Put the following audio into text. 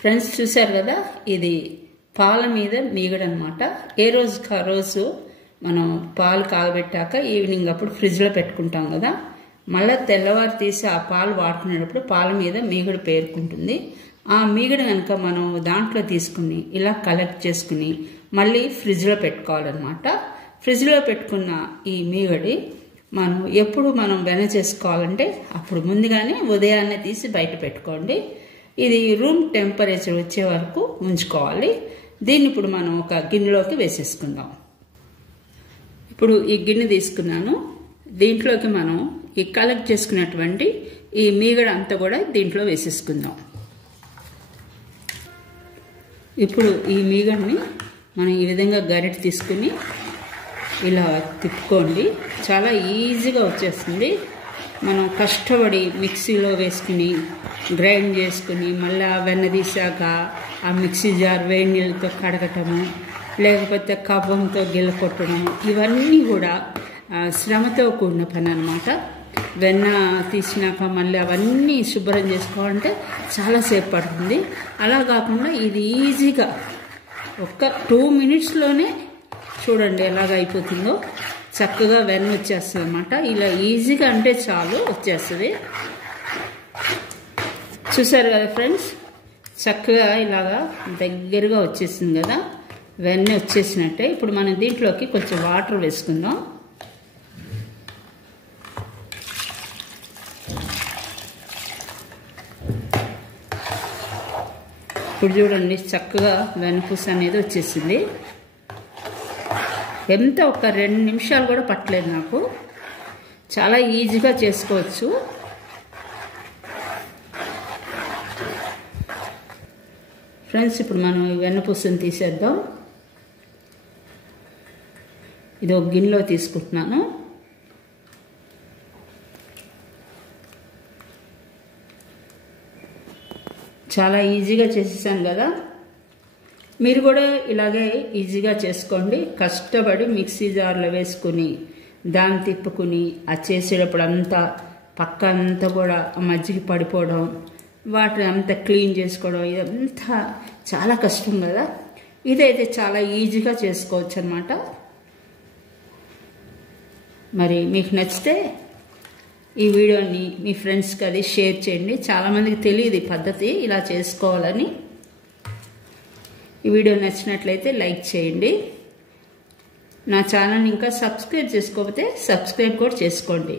Friends చూశారు కదా, ఇది పాల మీద మీగడ అనమాట. ఏ రోజుకి ఆ రోజు మనం పాలు కాగబెట్టాక ఈవినింగ్ అప్పుడు ఫ్రిడ్జ్లో పెట్టుకుంటాం కదా, మళ్ళీ తెల్లవారు తీసి ఆ పాలు వాడుకునేటప్పుడు పాల మీద మీగడ పేరుకుంటుంది. ఆ మీగడ కనుక మనం దాంట్లో తీసుకుని ఇలా కలెక్ట్ చేసుకుని మళ్ళీ ఫ్రిడ్జ్లో పెట్టుకోవాలన్నమాట. ఫ్రిడ్జ్లో పెట్టుకున్న ఈ మీగడి ఎప్పుడు మనం వెన చేసుకోవాలంటే అప్పుడు ముందుగానే ఉదయాన్నే తీసి బయట పెట్టుకోండి. ఇది రూమ్ టెంపరేచర్ వచ్చే వరకు ఉంచుకోవాలి. దీన్ని ఇప్పుడు మనం ఒక గిన్నెలోకి వేసేసుకుందాం. ఇప్పుడు ఈ గిన్నె తీసుకున్నాను. దీంట్లోకి మనం ఈ కలెక్ట్ చేసుకున్నటువంటి ఈ మీగడ అంతా కూడా దీంట్లో వేసేసుకుందాం. ఇప్పుడు ఈ మీగడని మనం ఈ విధంగా గరిటె తీసుకుని ఇలా తిప్పుకోండి. చాలా ఈజీగా వచ్చేస్తుంది. మనం కష్టపడి మిక్సీలో వేసుకుని గ్రైండ్ చేసుకుని మళ్ళీ వెన్న తీసాక ఆ మిక్సీ జార్ వేడి నీళ్ళతో కడగటము, లేకపోతే కవ్వంతో గిల్ల కొట్టడం, ఇవన్నీ కూడా శ్రమతో కూడిన పని అన్నమాట. వెన్న తీసినాక మళ్ళీ అవన్నీ శుభ్రం చేసుకోవాలంటే చాలాసేపు పడుతుంది. అలా కాకుండా ఇది ఈజీగా ఒక్క 2 minutesలోనే చూడండి ఎలాగ అయిపోతుందో. చక్కగా వెన్న వచ్చేస్తుంది అన్నమాట. ఇలా ఈజీగా అంటే చాలు వచ్చేస్తుంది. చూసారు కదా ఫ్రెండ్స్, చక్కగా ఇలాగా దగ్గరగా వచ్చేసింది కదా, వెన్న వచ్చేసినట్టే. ఇప్పుడు మనం దీంట్లోకి కొంచెం వాటర్ వేసుకుందాం. ఇప్పుడు చూడండి చక్కగా వెన్నపూస అనేది వచ్చేసింది. ఎంత ఒక 2 నిమిషాలు కూడా పట్టలేదు నాకు. చాలా ఈజీగా చేసుకోవచ్చు. ఫ్రెండ్స్ ఇప్పుడు మనం వెన్నపూసని తీసేద్దాం. ఇది ఒక గిన్నెలో తీసుకుంటున్నాను. చాలా ఈజీగా చేసేసాను కదా, మీరు కూడా ఇలాగే ఈజీగా చేసుకోండి. కష్టపడి మిక్సీ జార్లో వేసుకుని దాన్ని తిప్పుకుని ఆ చేసేటప్పుడు అంతా పక్క అంతా కూడా మజ్జిగ పడిపోవడం, వాటిని అంతా క్లీన్ చేసుకోవడం, ఇదంతా చాలా కష్టం కదా. ఇదైతే చాలా ఈజీగా చేసుకోవచ్చు అన్నమాట. మరి మీకు నచ్చితే ఈ వీడియోని మీ ఫ్రెండ్స్కి అది షేర్ చేయండి. చాలామందికి తెలియదు ఈ పద్ధతి ఇలా చేసుకోవాలని. ఈ వీడియో నచ్చినట్లయితే లైక్ చేయండి. నా ఛానల్ని ఇంకా సబ్స్క్రైబ్ చేసుకోకపోతే సబ్స్క్రైబ్ కూడా చేసుకోండి.